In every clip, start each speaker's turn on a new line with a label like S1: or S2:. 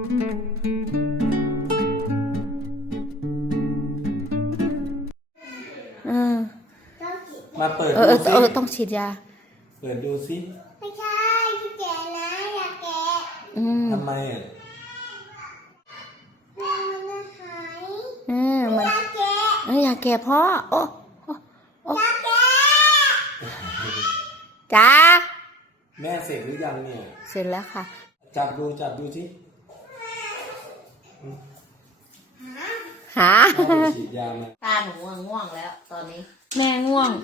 S1: มาเปิดดูสิ
S2: ต้องฉีดยา
S1: เปิดดูสิ
S3: ไม่ใช่พี่แกะนะอยากแกะ
S1: ทำไมอ่ะ
S3: แม่มันหาย
S2: มัน
S3: อยากแกะ
S2: อยากแกะพ่อ
S3: อยากแกะ
S2: จ้า
S1: แม่เสร็จหรือยังเนี่ย
S2: เสร็จแล้วค่ะ
S1: จับดูสิ
S2: หา
S1: ฉีดยามา
S4: ตาหนูง่วงแล้วตอนนี้
S2: แม่ง่วง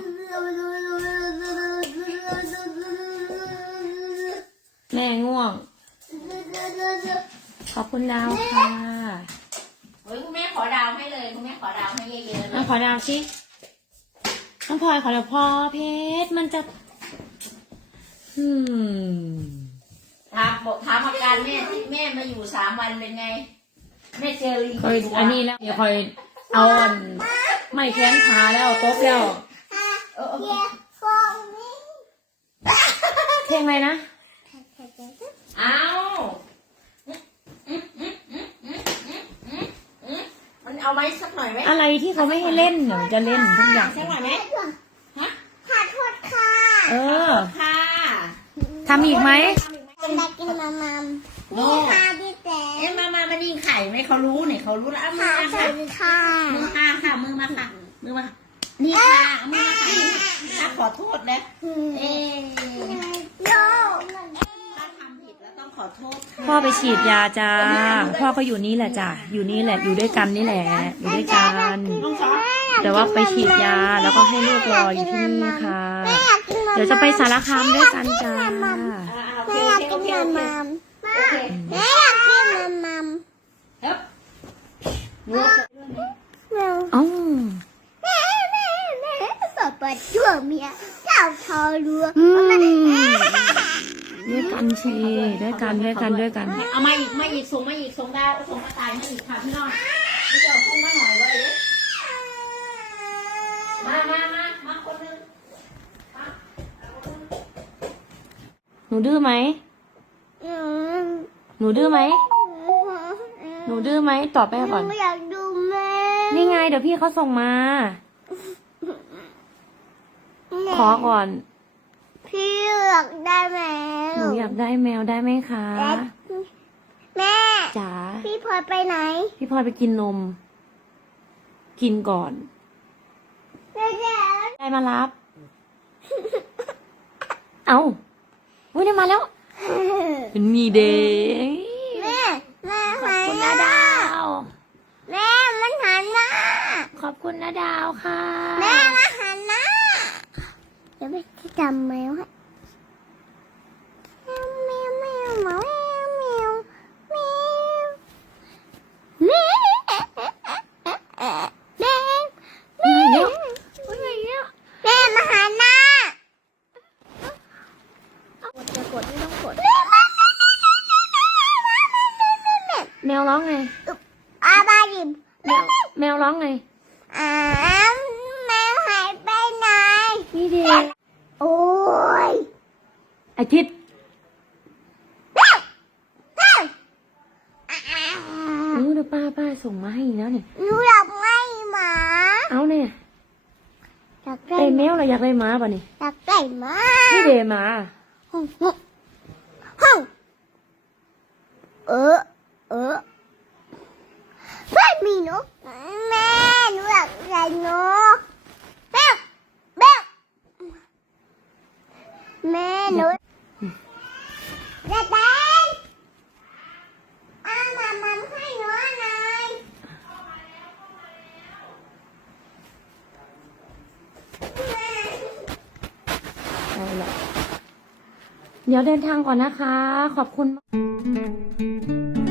S2: ขอบคุณดาวค่ะ
S4: เฮ้ยคุณแม่ขอดาวให้เลยคุณแม่ขอดาวให้เยอะๆเลย
S2: ขอดาวสิน้องพลอยขอดาวพ่อเพชรมันจะ
S4: ถามอาการแม่ที่แม่มาอยู่3 วันเป็นไงแม่เจอลิง
S2: อันนี้แล้วอย่าคอยเอาไม่แข้งขาแล้วตบแล้วเพลงอะไรนะ
S4: เอามันเอาไหมสักหน่อยไหม
S2: อะไรที่เขาไม่ให้เล่นเนี่ยจะเล่นทุกอย่าง
S4: สักหน่อยไหม
S3: ขอโทษค่ะ
S4: ค่ะ
S2: ทำอีกไหม
S3: อยากกินมัมนี่ค่ะพี่แจ๊
S4: มามันยิงไข่ไหมเขารู้เนี่ยเขารู้แล้วมือมาค่ะมือค่ะมือมาค่ะนี่ค่ะมือมาค่ะขอโทษนะถ้าทำผิดแล้วต้องขอโทษ
S2: พ่อไปฉีดยาจ้าพ่อก็อยู่นี่แหละจ้ะอยู่นี่แหละอยู่ด้วยกันนี่แหละอยู่ด้วยกันแต่ว่าไปฉีดยาแล้วก็ให้ลูกรออยู่ที่นี่ค่ะเดี๋ยวจะไปสารคามด้วยกันจ้า
S3: แม่อยากกินมัมแม่อยากกินมัมแม่สอบปัดชั่วเมียเจ้าทอรัว
S2: ด้วยกันชีด้วยกัน
S4: เอามาอีกส่งดาวส่งมาตายมาอีกค่ะพี่น้องพี่เจ้าคงไม่หน่อยไว้มาคนนึง
S2: หนูดื้อไหมตอบแม่ก่อน
S3: อยากดูแม่
S2: นี่ไงเดี๋ยวพี่เขาส่งมาขอก่อน
S3: พี่อยากได้แมว
S2: หนูอยากได้แมวได้ไหมคะ
S3: แม่
S2: จ๋า
S3: พี่พลอยไปไหน
S2: พี่พลอยไปกินนมกินก่อนได้มารับเอาได้มาแล้วนี่เด้
S3: แม่
S2: ขอบคุณนะดาว
S3: แม่มันหันหน้า
S2: ขอบคุณนะดาวค่ะ
S3: แม่มาหันหน้าเดี๋ยวไปจำแมวให้แมวมาหันหน้ากดไม่ต้องกด
S2: แมวร้องไง
S3: อาบาดิม
S2: แมวร้องไง
S3: แมวหายไปไหน
S2: นี่ดิ
S3: โอ้ย
S2: อาทิตย์เดี๋ยวป้าส่งมาให้แล้วเนี่ย
S3: หนูอยากได้หมา
S2: เอาเนี่ย
S3: อยากได้
S2: แมวเราอยากได้หมาป่ะนี่
S3: อยากได้หมา
S2: นี่เดหมา
S3: ห้องไม่มีนกแม่หนูอยากได้นกแม่หนูจะได้มันให้หนูหน่อย
S2: ได้แหละเดี๋ยวเดินทางก่อนนะคะขอบคุณ